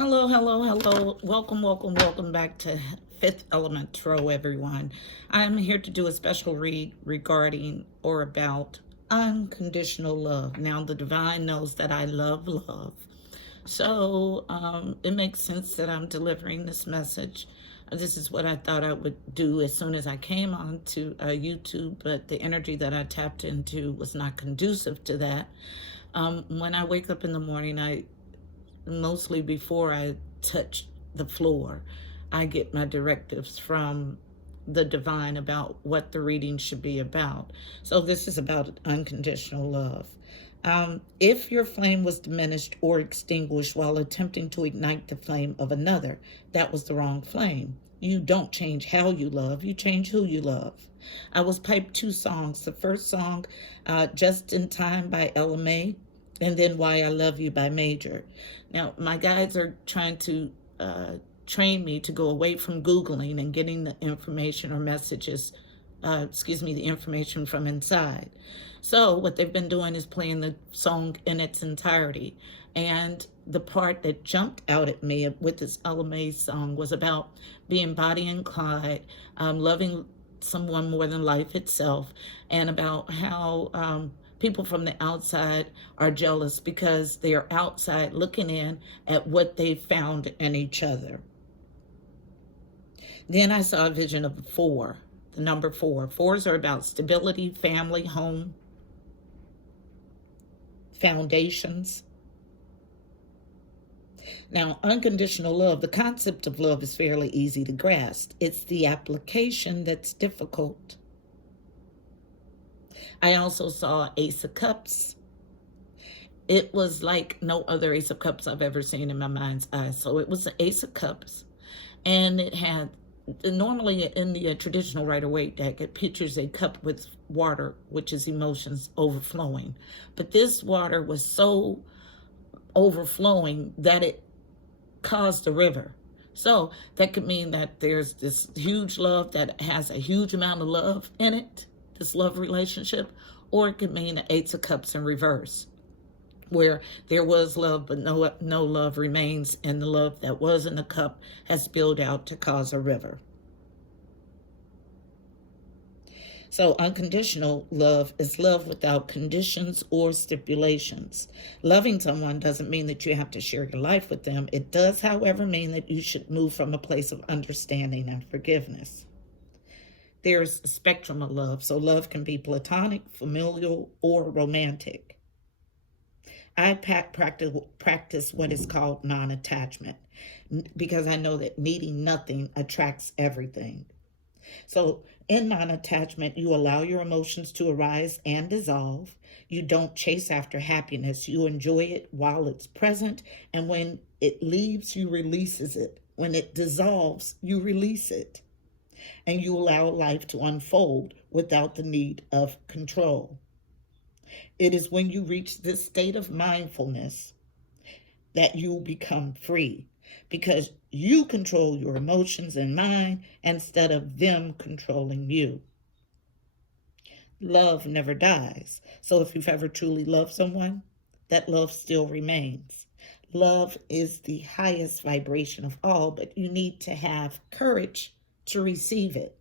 Hello, hello, hello. Welcome, welcome, welcome back to Fifth Element Tarot, everyone. I'm here to do a special read regarding or about unconditional love. Now, the divine knows that I love love. So it makes sense that I'm delivering this message. This is what I thought I would do as soon as I came on to YouTube, but the energy that I tapped into was not conducive to that. When I wake up in the morning, mostly before I touch the floor, I get my directives from the divine about what the reading should be about. So this is about unconditional love. If your flame was diminished or extinguished while attempting to ignite the flame of another, that was the wrong flame. You don't change how you love, you change who you love. I was piped two songs. The first song, Just in Time by Ella May, and then Why I Love You by Major. Now, my guides are trying to train me to go away from Googling and getting the information or messages, the information from inside. So what they've been doing is playing the song in its entirety. And the part that jumped out at me with this Ella May song was about being Bonnie and Clyde, loving someone more than life itself, and about how people from the outside are jealous because they are outside looking in at what they found in each other. Then I saw a vision of four, the number four. Fours are about stability, family, home, foundations. Now, unconditional love, the concept of love is fairly easy to grasp. It's the application that's difficult. I also saw Ace of Cups. It was like no other Ace of Cups I've ever seen in my mind's eye. So it was the Ace of Cups. And it had, normally in the traditional Rider-Waite deck, it pictures a cup with water, which is emotions overflowing. But this water was so overflowing that it caused a river. So that could mean that there's this huge love that has a huge amount of love in it, this love relationship, or it could mean the Eight of Cups in reverse, where there was love, but no love remains, and the love that was in the cup has spilled out to cause a river. So unconditional love is love without conditions or stipulations. Loving someone doesn't mean that you have to share your life with them. It does, however, mean that you should move from a place of understanding and forgiveness. There's a spectrum of love, so love can be platonic, familial, or romantic. I practice what is called non-attachment because I know that needing nothing attracts everything. So in non-attachment, you allow your emotions to arise and dissolve. You don't chase after happiness. You enjoy it while it's present, and when it leaves, you releases it. When it dissolves, you release it. And you allow life to unfold without the need of control. It is when you reach this state of mindfulness that you become free, because you control your emotions and mind instead of them controlling you. Love never dies. So if you've ever truly loved someone, that love still remains. Love is the highest vibration of all, but you need to have courage to receive it.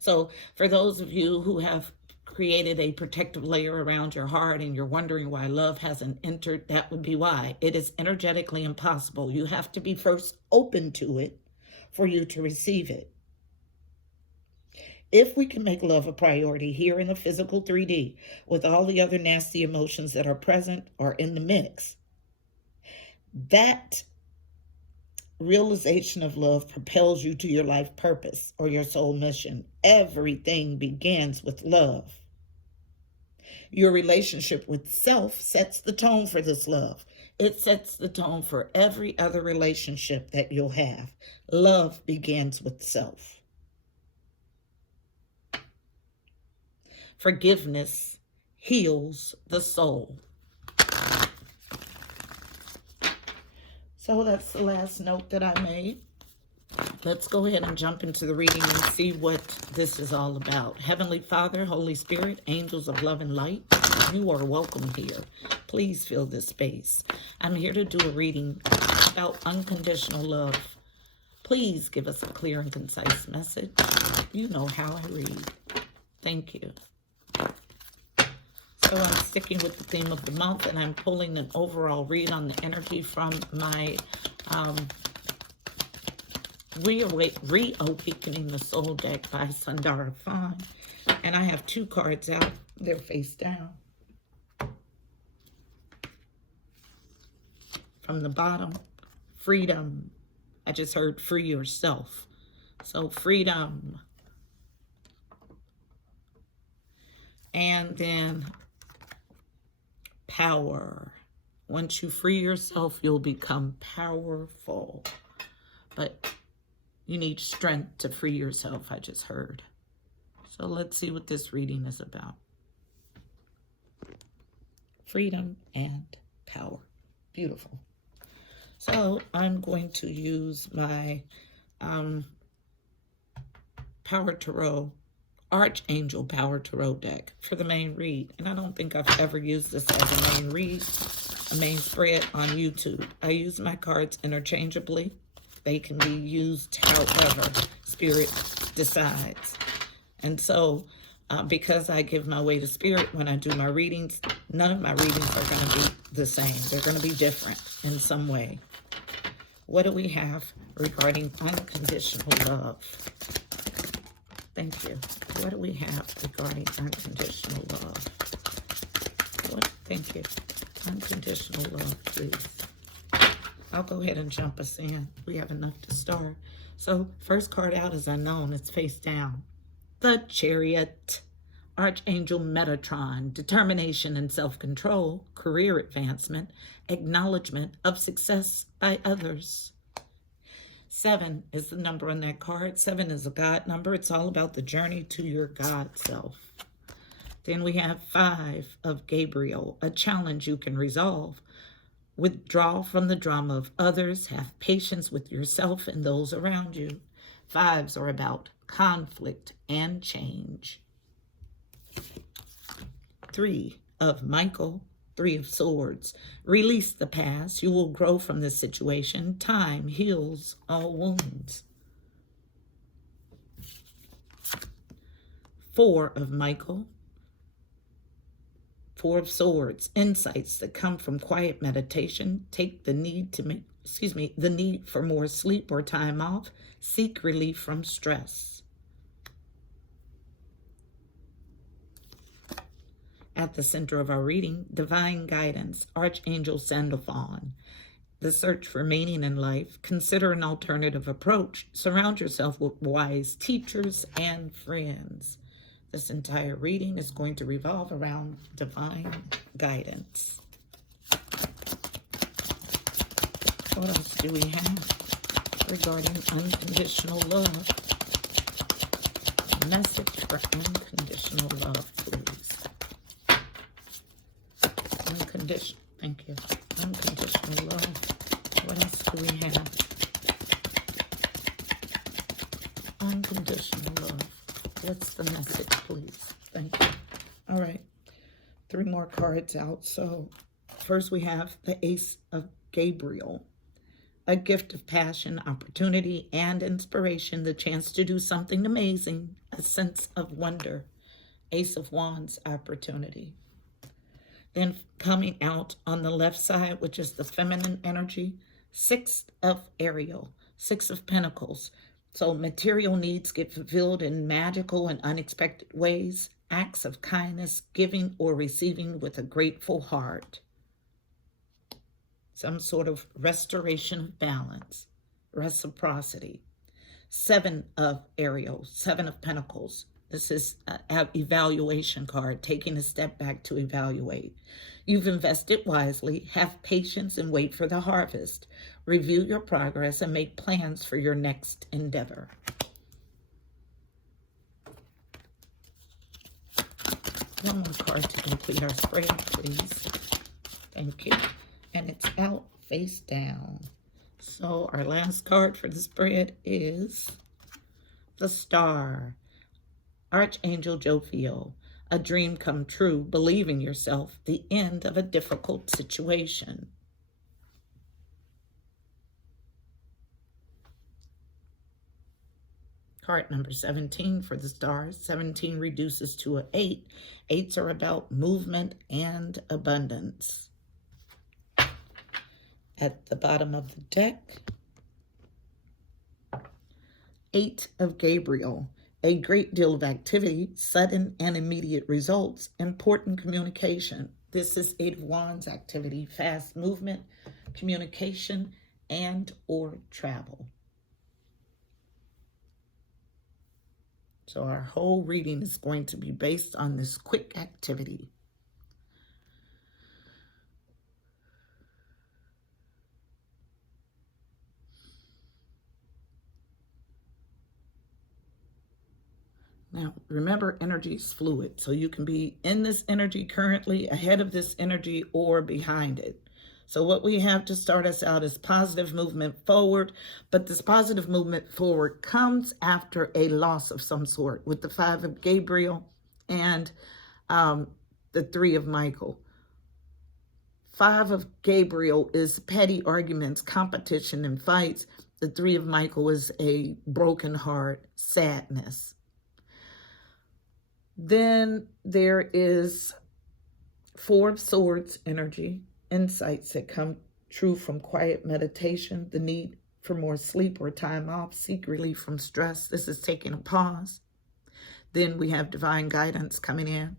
So for those of you who have created a protective layer around your heart and you're wondering why love hasn't entered, that would be why. It is energetically impossible. You have to be first open to it for you to receive it. If we can make love a priority here in the physical 3D with all the other nasty emotions that are present or in the mix, that realization of love propels you to your life purpose or your soul mission. Everything begins with love. Your relationship with self sets the tone for this love. It sets the tone for every other relationship that you'll have. Love begins with self. Forgiveness heals the soul. So that's the last note that I made. Let's go ahead and jump into the reading and see what this is all about. Heavenly Father, Holy Spirit, angels of love and light, you are welcome here. Please fill this space. I'm here to do a reading about unconditional love. Please give us a clear and concise message. You know how I read. Thank you. So I'm sticking with the theme of the month, and I'm pulling an overall read on the energy from my Reawakening the Soul deck by Sundara Fawn. And I have 2 cards out. They're face down. From the bottom, freedom. I just heard free yourself. So freedom. And then power. Once you free yourself, you'll become powerful. But you need strength to free yourself, I just heard. So let's see what this reading is about. Freedom and power. Beautiful. So I'm going to use my Power Tarot, Archangel Power Tarot deck for the main read. And I don't think I've ever used this as a main read, a main spread on YouTube. I use my cards interchangeably. They can be used however Spirit decides. And so, because I give my way to Spirit when I do my readings, none of my readings are going to be the same. They're going to be different in some way. What do we have regarding unconditional love? Thank you. What do we have regarding unconditional love? Thank you. Unconditional love, please. I'll go ahead and jump us in. We have enough to start. So, first card out is unknown. It's face down. The Chariot. Archangel Metatron. Determination and self-control. Career advancement. Acknowledgement of success by others. 7 is the number on that card. 7 is a God number. It's all about the journey to your God self. Then we have 5 of Gabriel. A challenge you can resolve. Withdraw from the drama of others. Have patience with yourself and those around you. 5s are about conflict and change. 3 of Michael. 3 of Swords. Release the past. You will grow from this situation. Time heals all wounds. 4 of Michael. 4 of Swords. Insights that come from quiet meditation. Take the need to make, the need for more sleep or time off. Seek relief from stress. At the center of our reading, divine guidance, Archangel Sandalphon. The search for meaning in life. Consider an alternative approach. Surround yourself with wise teachers and friends. This entire reading is going to revolve around divine guidance. What else do we have regarding unconditional love? A message for unconditional love, please. Thank you. Unconditional love. What else do we have? Unconditional love. What's the message, please? Thank you. All right. 3 more cards out. So first we have the Ace of Gabriel. A gift of passion, opportunity, and inspiration. The chance to do something amazing. A sense of wonder. Ace of Wands, opportunity. Then coming out on the left side, which is the feminine energy, 6 of Ariel, 6 of Pentacles. So material needs get fulfilled in magical and unexpected ways. Acts of kindness, giving or receiving with a grateful heart. Some sort of restoration of balance, reciprocity. 7 of Ariel, 7 of Pentacles. This is an evaluation card, taking a step back to evaluate. You've invested wisely, have patience, and wait for the harvest. Review your progress and make plans for your next endeavor. One more card to complete our spread, please. Thank you. And it's out face down. So our last card for the spread is the Star. Archangel Jophiel, a dream come true, believe in yourself, the end of a difficult situation. Card number 17 for the stars. 17 reduces to an 8. 8s are about movement and abundance. At the bottom of the deck, 8 of Gabriel. A great deal of activity, sudden and immediate results, important communication. This is 8 of Wands activity, fast movement, communication, and or travel. So our whole reading is going to be based on this quick activity. Now, remember, energy is fluid, so you can be in this energy currently, ahead of this energy, or behind it. So what we have to start us out is positive movement forward, but this positive movement forward comes after a loss of some sort with the 5 of Gabriel and the 3 of Michael. 5 of Gabriel is petty arguments, competition, and fights. The 3 of Michael is a broken heart, sadness. Then there is 4 of Swords energy, insights that come true from quiet meditation, the need for more sleep or time off, seek relief from stress. This is taking a pause. Then we have divine guidance coming in.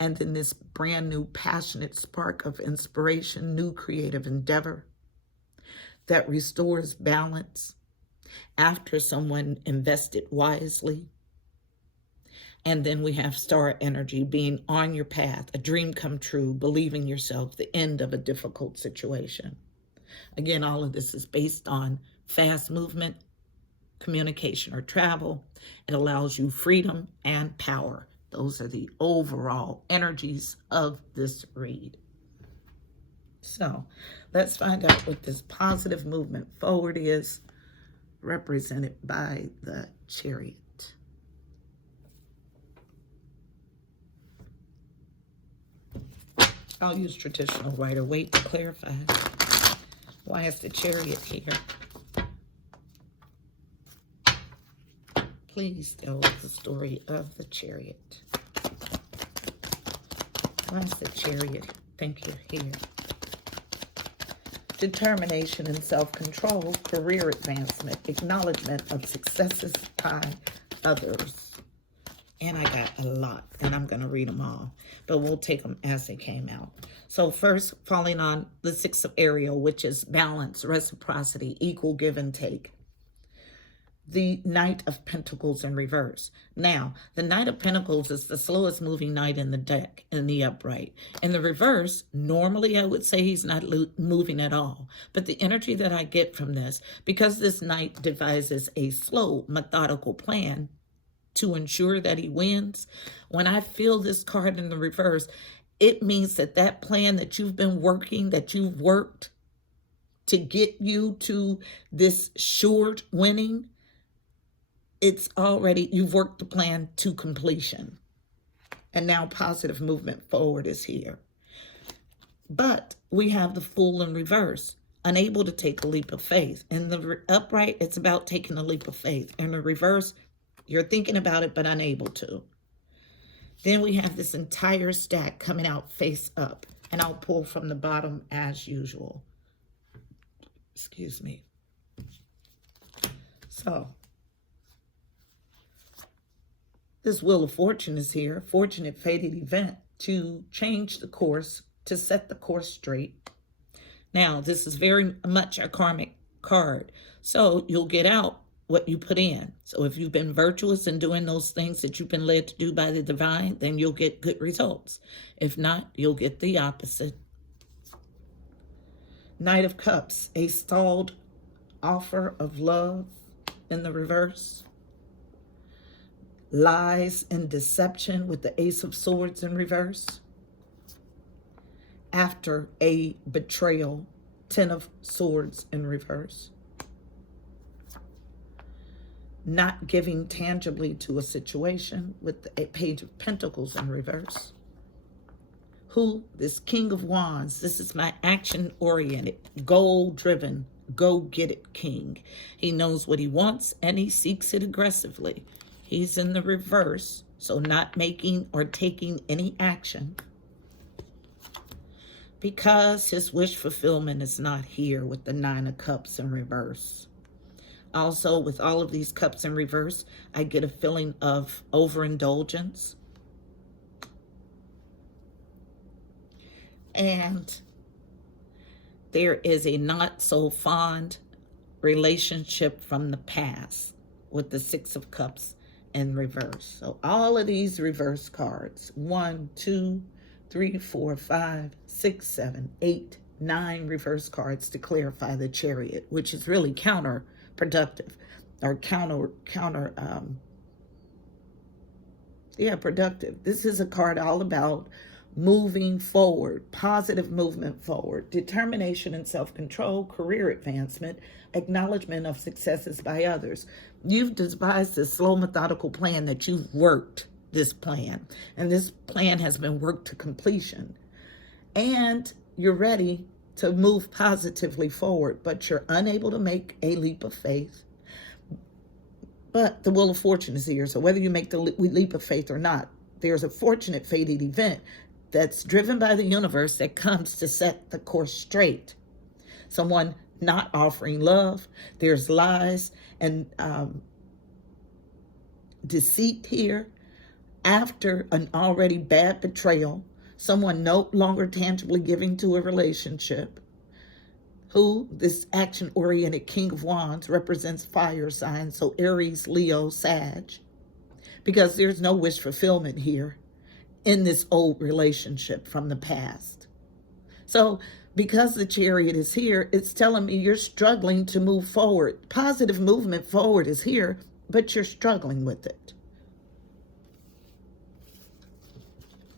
And then this brand new passionate spark of inspiration, new creative endeavor that restores balance after someone invested wisely. And then we have star energy, being on your path, a dream come true, believing yourself, the end of a difficult situation. Again, all of this is based on fast movement, communication, or travel. It allows you freedom and power. Those are the overall energies of this read. So let's find out what this positive movement forward is, represented by the Chariot. I'll use traditional Rider-Waite to clarify. Why is the Chariot here? Please tell the story of the Chariot. Why is the Chariot? Think you're here. Determination and self-control, career advancement, acknowledgement of successes by others. And I got a lot, and I'm going to read them all, but we'll take them as they came out. So first, falling on the 6 of Ariel, which is balance, reciprocity, equal give and take. The Knight of Pentacles in reverse. Now, the Knight of Pentacles is the slowest moving knight in the deck, in the upright. In the reverse, normally I would say he's not moving at all. But the energy that I get from this, because this knight devises a slow, methodical plan to ensure that he wins, when I feel this card in the reverse, it means that that plan that you've been working, that you've worked to get you to this short winning, it's already, you've worked the plan to completion. And now positive movement forward is here. But we have the Fool in reverse, unable to take a leap of faith. In the upright, it's about taking a leap of faith. In the reverse, you're thinking about it, but unable to. Then we have this entire stack coming out face up. And I'll pull from the bottom as usual. Excuse me. So, this Wheel of Fortune is here. Fortunate fated event to change the course, to set the course straight. Now, this is very much a karmic card. So, you'll get out what you put in. So if you've been virtuous in doing those things that you've been led to do by the divine, then you'll get good results. If not, you'll get the opposite. Knight of Cups, a stalled offer of love in the reverse. Lies and deception with the Ace of Swords in reverse. After a betrayal, 10 of Swords in reverse. Not giving tangibly to a situation with the Page of Pentacles in reverse. This King of Wands, this is my action-oriented, goal-driven, go-get-it king. He knows what he wants and he seeks it aggressively. He's in the reverse, so not making or taking any action because his wish fulfillment is not here with the Nine of Cups in reverse. Also, with all of these cups in reverse, I get a feeling of overindulgence. And there is a not so fond relationship from the past with the Six of Cups in reverse. So all of these reverse cards, 1, 2, 3, 4, 5, 6, 7, 8, 9 reverse cards to clarify the Chariot, which is really counterproductive or productive. This is a card all about moving forward, positive movement forward, determination and self-control, career advancement, acknowledgement of successes by others. You've devised this slow, methodical plan that you've worked this plan, and this plan has been worked to completion. And you're ready to move positively forward, but you're unable to make a leap of faith. But the Wheel of Fortune is here, so whether you make the leap of faith or not, there's a fortunate fated event that's driven by the universe that comes to set the course straight. Someone not offering love. There's lies and deceit here after an already bad betrayal. Someone no longer tangibly giving to a relationship. Who, this action-oriented King of Wands, represents fire signs, so Aries, Leo, Sag. Because there's no wish fulfillment here in this old relationship from the past. So because the Chariot is here, it's telling me you're struggling to move forward. Positive movement forward is here, but you're struggling with it.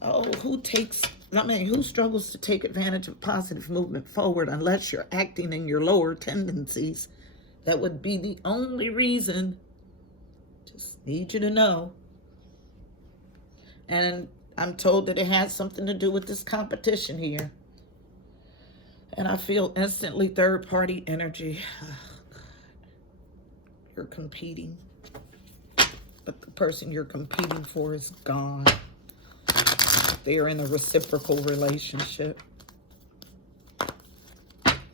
Oh, who struggles to take advantage of positive movement forward unless you're acting in your lower tendencies? That would be the only reason. Just need you to know. And I'm told that it has something to do with this competition here. And I feel instantly third-party energy. Oh, God. You're competing. But the person you're competing for is gone. They are in a reciprocal relationship,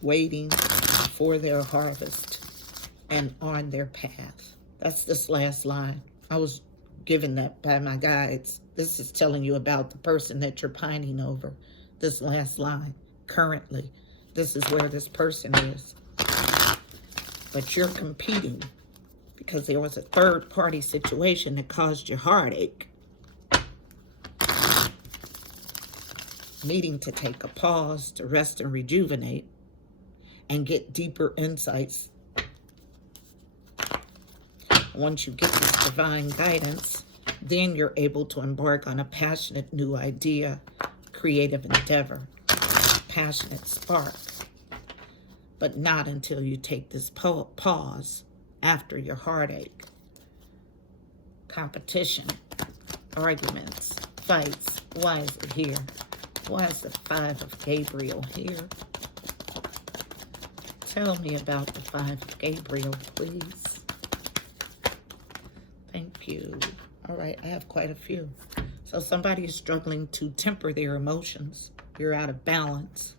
waiting for their harvest and on their path. That's this last line. I was given that by my guides. This is telling you about the person that you're pining over. This last line, currently. This is where this person is. But you're competing because there was a third-party situation that caused you heartache. Needing to take a pause to rest and rejuvenate and get deeper insights. Once you get this divine guidance, then you're able to embark on a passionate new idea, creative endeavor, passionate spark. But not until you take this pause after your heartache. Competition, arguments, fights. Why is it here? Why is the Five of Gabriel here? Tell me about the Five of Gabriel, please. Thank you. All right, I have quite a few. So somebody is struggling to temper their emotions. You're out of balance.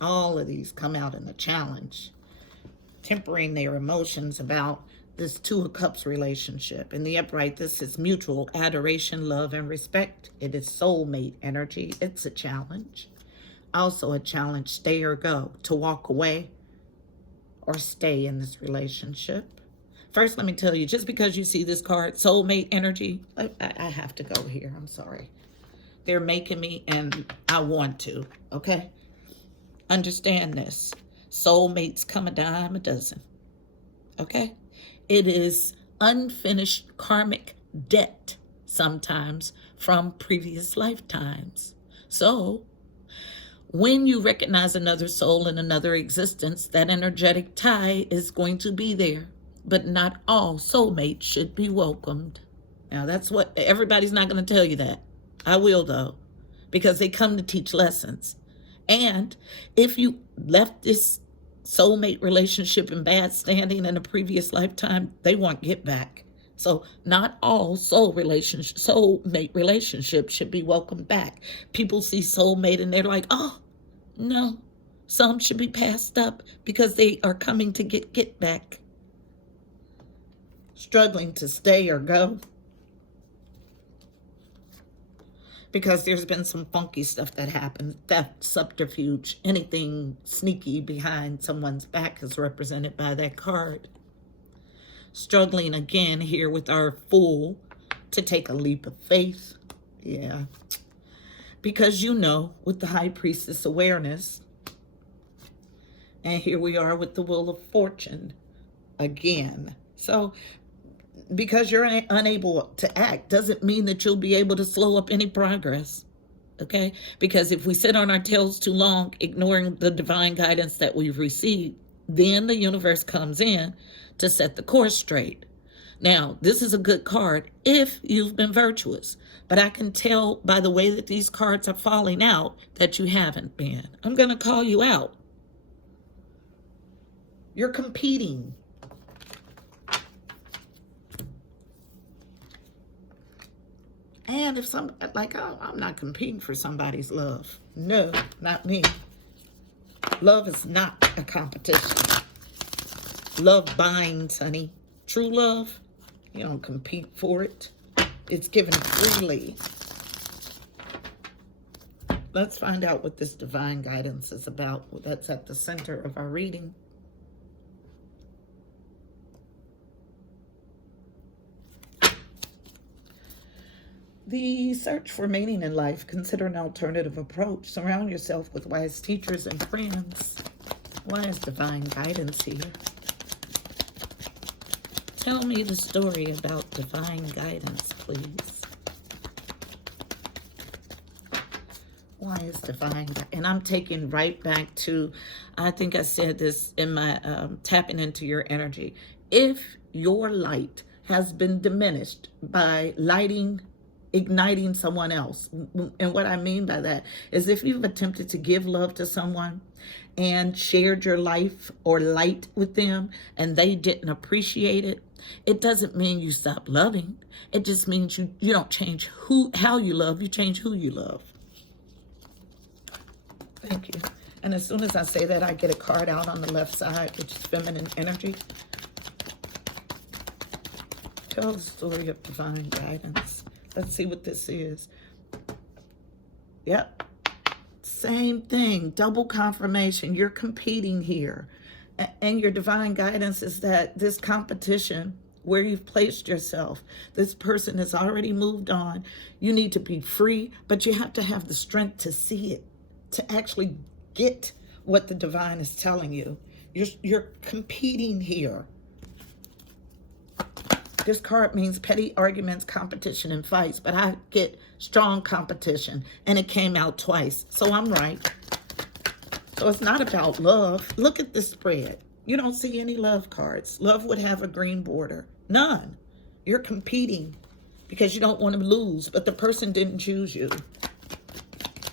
All of these come out in the challenge. Tempering their emotions about this Two of Cups relationship. In the upright, this is mutual adoration, love, and respect. It is soulmate energy. It's a challenge. Also a challenge, stay or go, to walk away or stay in this relationship. First, let me tell you, just because you see this card, soulmate energy, I have to go here. I'm sorry. They're making me, and I want to, okay? Understand this. Soulmates come a dime a dozen, okay? It is unfinished karmic debt sometimes from previous lifetimes. So when you recognize another soul in another existence, that energetic tie is going to be there. But not all soulmates should be welcomed. Now, that's what everybody's not going to tell you that. I will, though, because they come to teach lessons. And if you left this soulmate relationship in bad standing in a previous lifetime, they want get back. So not all soulmate relationships should be welcomed back. People see soulmate and they're like, oh, no. Some should be passed up because they are coming to get back. Struggling to stay or go. Because there's been some funky stuff that happened. Theft, subterfuge, anything sneaky behind someone's back is represented by that card. Struggling again here with our Fool to take a leap of faith. Yeah. Because with the High Priestess awareness. And here we are with the Wheel of Fortune again. So because you're unable to act doesn't mean that you'll be able to slow up any progress. Okay? Because if we sit on our tails too long, ignoring the divine guidance that we've received, then the universe comes in to set the course straight. Now, this is a good card if you've been virtuous. But I can tell by the way that these cards are falling out that you haven't been. I'm going to call you out. You're competing. And if I'm not competing for somebody's love. No, not me. Love is not a competition. Love binds, honey. True love, you don't compete for it. It's given freely. Let's find out what this divine guidance is about. That's at the center of our reading. The search for meaning in life. Consider an alternative approach. Surround yourself with wise teachers and friends. Why is divine guidance here? Tell me the story about divine guidance, please. Why is divine guidance? And I'm taking right back to, I think I said this in my tapping into your energy. If your light has been diminished by igniting someone else. And what I mean by that is if you've attempted to give love to someone and shared your life or light with them and they didn't appreciate it, it doesn't mean you stop loving. It just means you don't change how you love, you change who you love. Thank you. And as soon as I say that, I get a card out on the left side, which is feminine energy. Tell the story of divine guidance. Let's see what this is. Yep. Same thing. Double confirmation. You're competing here. And your divine guidance is that this competition where you've placed yourself, this person has already moved on. You need to be free, but you have to have the strength to see it, to actually get what the divine is telling you. You're competing here. This card means petty arguments, competition, and fights, but I get strong competition, and it came out twice, so I'm right. So it's not about love. Look at this spread. You don't see any love cards. Love would have a green border. None. You're competing because you don't want to lose, but the person didn't choose you.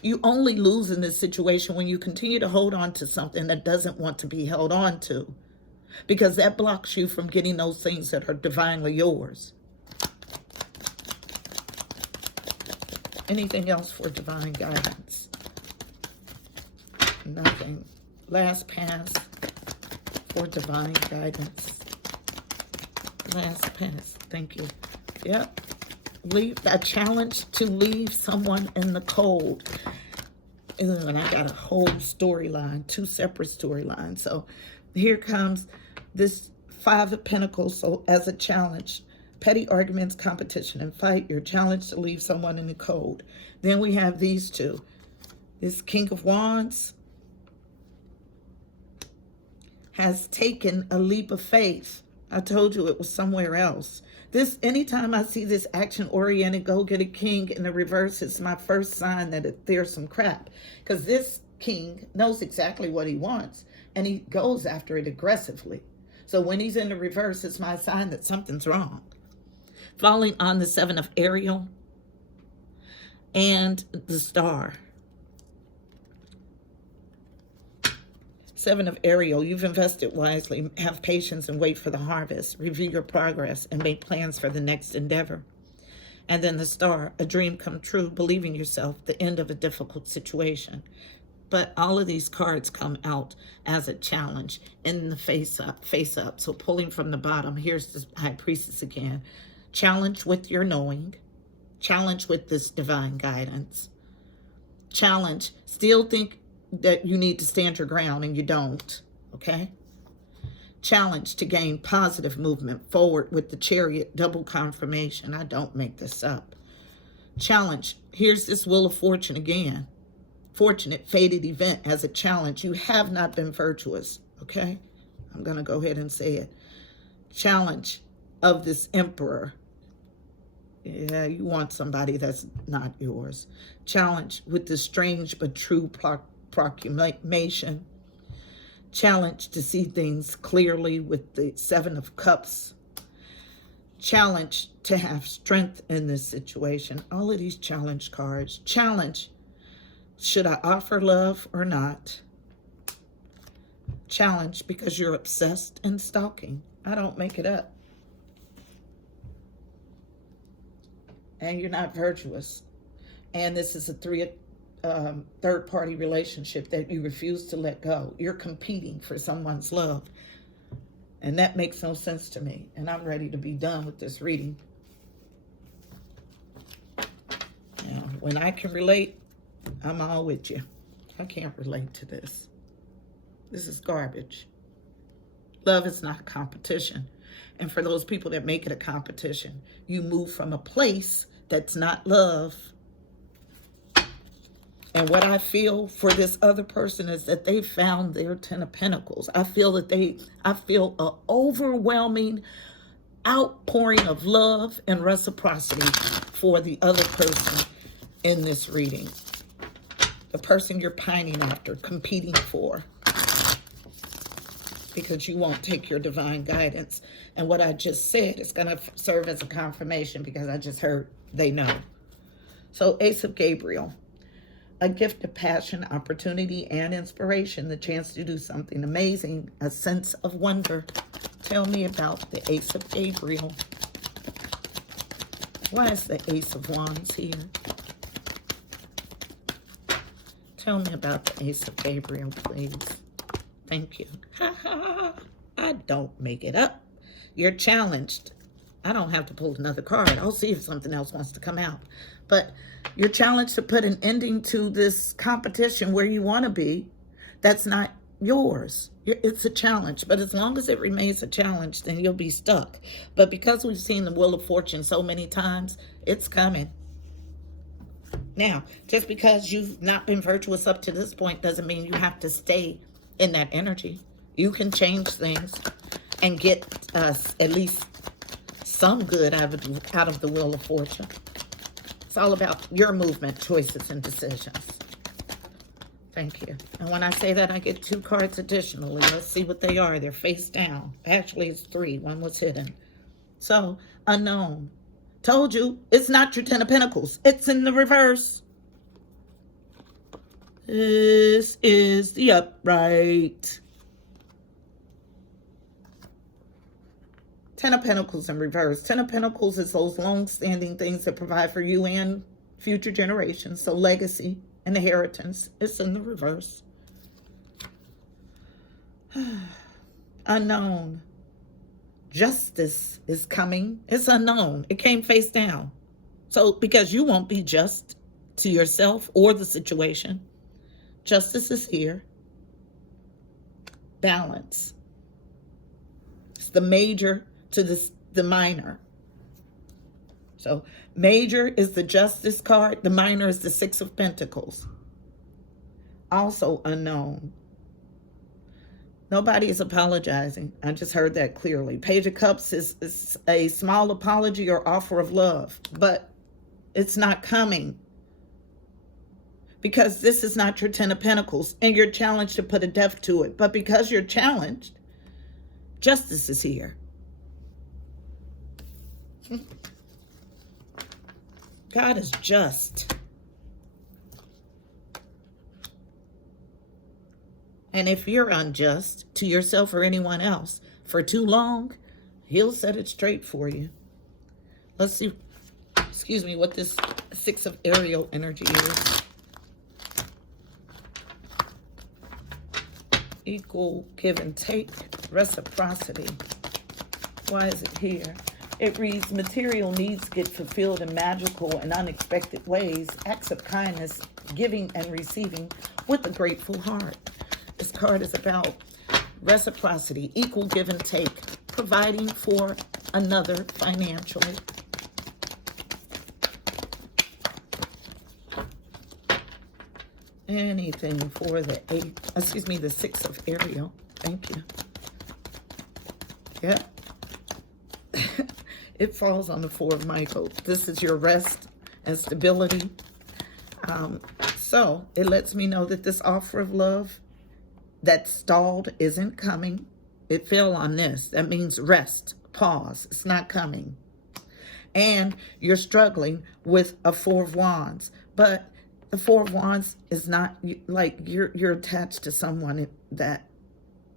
You only lose in this situation when you continue to hold on to something that doesn't want to be held on to, because that blocks you from getting those things that are divinely yours. Anything else for divine guidance? Nothing. Last pass for divine guidance. Last pass. Thank you. Yep. Leave a challenge to leave someone in the cold. And I got a whole storyline, 2 separate storylines. So here comes this 5 of Pentacles. So as a challenge, petty arguments, competition, and fight. Your challenge to leave someone in the cold. Then we have these 2. This King of Wands has taken a leap of faith. I told you it was somewhere else. This, anytime I see this action-oriented go-get-it king in the reverse, it's my first sign that there's some crap. Because this king knows exactly what he wants, and he goes after it aggressively. So when he's in the reverse, it's my sign that something's wrong. Falling on the 7 of Ariel and the Star. Seven of Ariel, you've invested wisely. Have patience and wait for the harvest. Review your progress and make plans for the next endeavor. And then the Star, a dream come true. Believe in yourself, the end of a difficult situation. But all of these cards come out as a challenge in the face up. So pulling from the bottom, here's the High Priestess again. Challenge with your knowing. Challenge with this divine guidance. Challenge. Still think that you need to stand your ground and you don't. Okay? Challenge to gain positive movement forward with the Chariot, double confirmation. I don't make this up. Challenge. Here's this Wheel of Fortune again. Fortunate, fated event as a challenge. You have not been virtuous. Okay? I'm going to go ahead and say it. Challenge of this Emperor. Yeah, you want somebody that's not yours. Challenge with this strange but true proclamation. Challenge to see things clearly with the Seven of Cups. Challenge to have strength in this situation. All of these challenge cards. Challenge. Should I offer love or not? Challenge because you're obsessed and stalking. I don't make it up. And you're not virtuous. And this is a third-party relationship that you refuse to let go. You're competing for someone's love. And that makes no sense to me. And I'm ready to be done with this reading. Now, when I can relate, I'm all with you. I can't relate to this. This is garbage. Love is not a competition. And for those people that make it a competition, you move from a place that's not love. And what I feel for this other person is that they found their Ten of Pentacles. I feel an overwhelming outpouring of love and reciprocity for the other person in this reading. The person you're pining after, competing for. Because you won't take your divine guidance. And what I just said is going to serve as a confirmation because I just heard they know. So Ace of Gabriel, a gift of passion, opportunity, and inspiration, the chance to do something amazing, a sense of wonder. Tell me about the Ace of Gabriel. Why is the Ace of Wands here? Tell me about the Ace of Gabriel, please. Thank you. I don't make it up. You're challenged. I don't have to pull another card. I'll see if something else wants to come out. But you're challenged to put an ending to this competition where you want to be. That's not yours. It's a challenge. But as long as it remains a challenge, then you'll be stuck. But because we've seen the Wheel of Fortune so many times, it's coming. Now, just because you've not been virtuous up to this point doesn't mean you have to stay in that energy. You can change things and get at least some good out of the Wheel of Fortune. It's all about your movement, choices, and decisions. Thank you. And when I say that, I get 2 cards additionally. Let's see what they are. They're face down. Actually, it's 3. One was hidden. So, unknown. Told you, it's not your Ten of Pentacles. It's in the reverse. This is the upright. Ten of Pentacles in reverse. Ten of Pentacles is those long-standing things that provide for you and future generations. So legacy and inheritance. It's in the reverse. Unknown. Justice is coming. It's unknown. It came face down. So because you won't be just to yourself or the situation. Justice is here. Balance. It's the major to the minor. So major is the Justice card. The minor is the Six of Pentacles. Also unknown. Nobody is apologizing. I just heard that clearly. Page of Cups is a small apology or offer of love, but it's not coming. Because this is not your Ten of Pentacles, and you're challenged to put a depth to it. But because you're challenged, justice is here. God is just. And if you're unjust to yourself or anyone else for too long, he'll set it straight for you. Let's see, excuse me, what this Six of Ariel energy is. Equal give and take, reciprocity. Why is it here? It reads, material needs get fulfilled in magical and unexpected ways. Acts of kindness, giving and receiving with a grateful heart. This card is about reciprocity, equal give and take, providing for another financially. Anything for the the Six of Ariel. Thank you. Yeah. It falls on the Four of Michael. This is your rest and stability. So it lets me know that this offer of love that stalled isn't coming. It fell on this. That means rest, pause. It's not coming. And you're struggling with a Four of Wands. But the Four of Wands is not like you're attached to someone that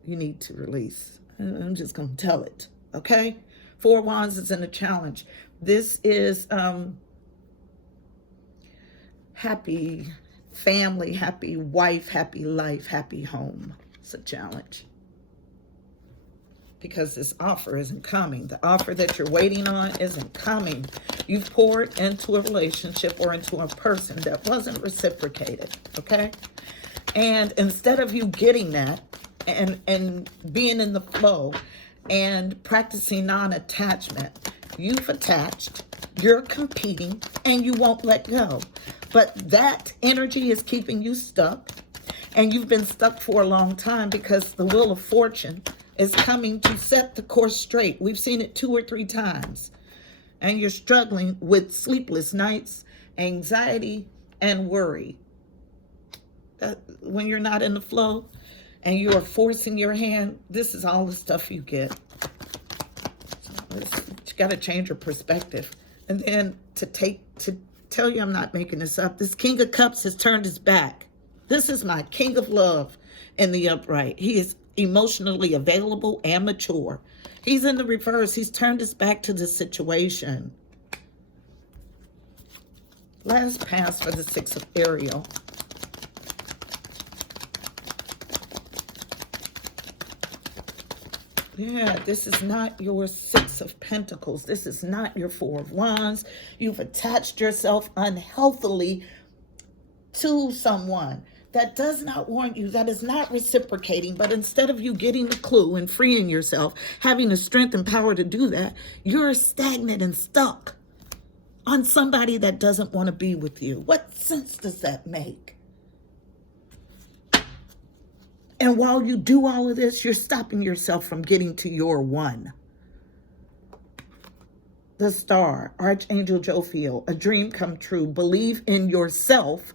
you need to release. I'm just going to tell it. Okay? Four of Wands is in a challenge. This is happy family, happy wife, happy life, happy home. It's a challenge. Because this offer isn't coming. The offer that you're waiting on isn't coming. You've poured into a relationship or into a person that wasn't reciprocated. Okay? And instead of you getting that and being in the flow and practicing non-attachment, you've attached, you're competing, and you won't let go. But that energy is keeping you stuck, and you've been stuck for a long time because the Wheel of Fortune is coming to set the course straight. We've seen it 2 or 3 times, and you're struggling with sleepless nights, anxiety, and worry. When you're not in the flow, and you are forcing your hand, this is all the stuff you get. You got to change your perspective. And then to tell you I'm not making this up, this King of Cups has turned his back. This is my King of Love in the upright. He is emotionally available and mature. He's in the reverse. He's turned his back to the situation. Last pass for the Six of Ariel. Yeah, this is not your Six of Pentacles. This is not your Four of Wands. You've attached yourself unhealthily to someone that does not want you, that is not reciprocating. But instead of you getting the clue and freeing yourself, having the strength and power to do that, you're stagnant and stuck on somebody that doesn't want to be with you. What sense does that make? And while you do all of this, you're stopping yourself from getting to your one. The Star, Archangel Jophiel, a dream come true. Believe in yourself,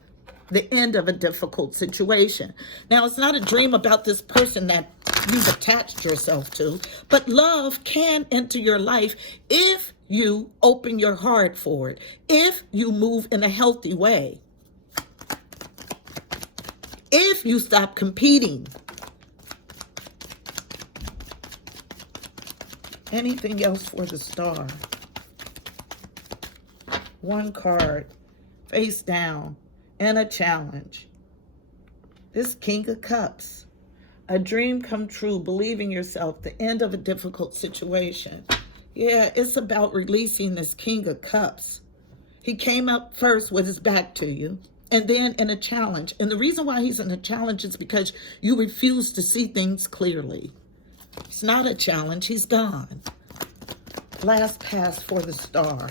the end of a difficult situation. Now, it's not a dream about this person that you've attached yourself to, but love can enter your life if you open your heart for it, if you move in a healthy way. If you stop competing. Anything else for the Star? One card, face down, and a challenge. This King of Cups, a dream come true, believing yourself, the end of a difficult situation. Yeah, it's about releasing this King of Cups. He came up first with his back to you, and then in a challenge. And the reason why he's in a challenge is because you refuse to see things clearly. It's not a challenge. He's gone. Last pass for the Star.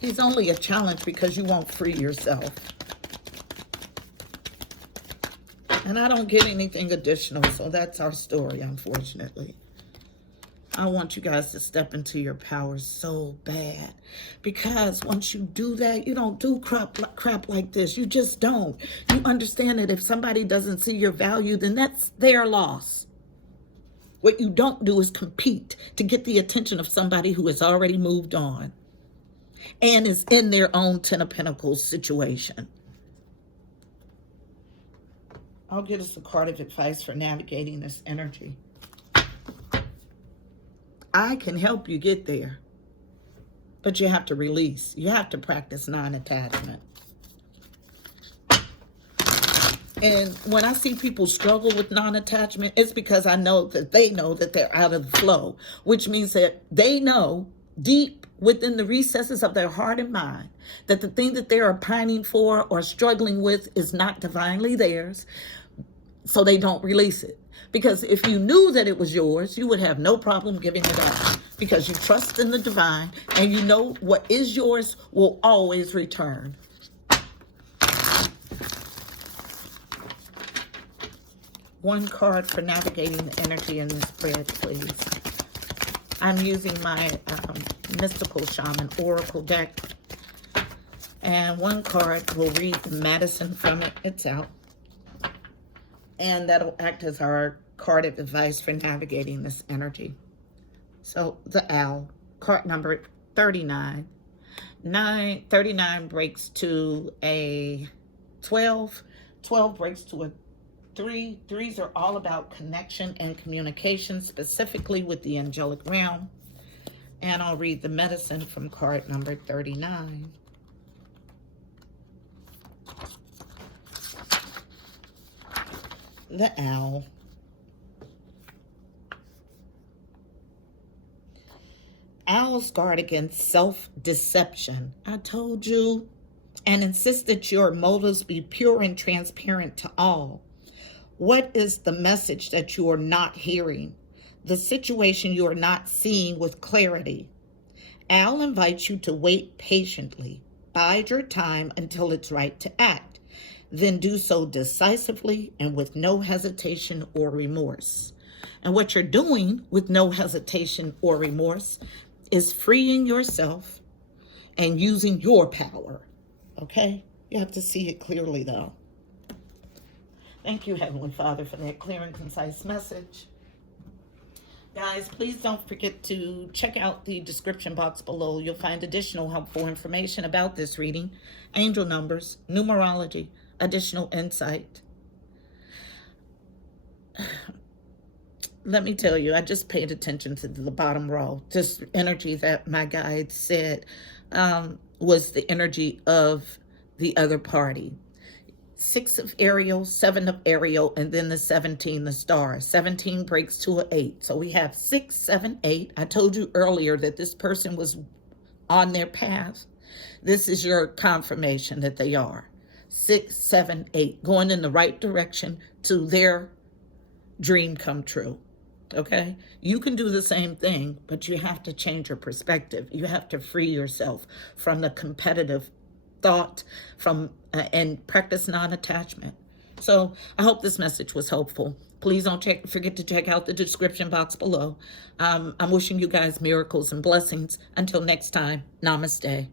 He's only a challenge because you won't free yourself. And I don't get anything additional, so that's our story, unfortunately. I want you guys to step into your power so bad. Because once you do that, you don't do crap like this. You just don't. You understand that if somebody doesn't see your value, then that's their loss. What you don't do is compete to get the attention of somebody who has already moved on and is in their own Ten of Pentacles situation. I'll get us a card of advice for navigating this energy. I can help you get there, but you have to release. You have to practice non-attachment. And when I see people struggle with non-attachment, it's because I know that they're out of the flow, which means that they know deep within the recesses of their heart and mind that the thing that they are pining for or struggling with is not divinely theirs, so they don't release it. Because if you knew that it was yours, you would have no problem giving it up, because you trust in the divine and you know what is yours will always return. One card for navigating the energy in this spread, please. I'm using my Mystical Shaman Oracle deck. And one card will read the medicine from it. It's out. And that'll act as our card of advice for navigating this energy. So, the Owl, card number 39. 39 breaks to a 12. 12 breaks to a 3. 3s are all about connection and communication, specifically with the angelic realm. And I'll read the medicine from card number 39. The Owl. Owls guard against self-deception. I told you. And insist that your motives be pure and transparent to all. What is the message that you are not hearing? The situation you are not seeing with clarity. Owl invites you to wait patiently. Bide your time until it's right to act. Then do so decisively and with no hesitation or remorse. And what you're doing with no hesitation or remorse is freeing yourself and using your power. Okay? You have to see it clearly, though. Thank you, Heavenly Father, for that clear and concise message. Guys, please don't forget to check out the description box below. You'll find additional helpful information about this reading, angel numbers, numerology, additional insight. Let me tell you, I just paid attention to the bottom row. This energy that my guide said was the energy of the other party. 6 of Ariel, 7 of Ariel, and then the 17, the star. 17 breaks to an 8. So we have 6, 7, 8. I told you earlier that this person was on their path. This is your confirmation that they are. 6, 7, 8, going in the right direction to their dream come true. Okay? You can do the same thing, but you have to change your perspective. You have to free yourself from the competitive thought and practice non-attachment. So I hope this message was helpful. Please don't forget to check out the description box below. I'm wishing you guys miracles and blessings. Until next time, namaste.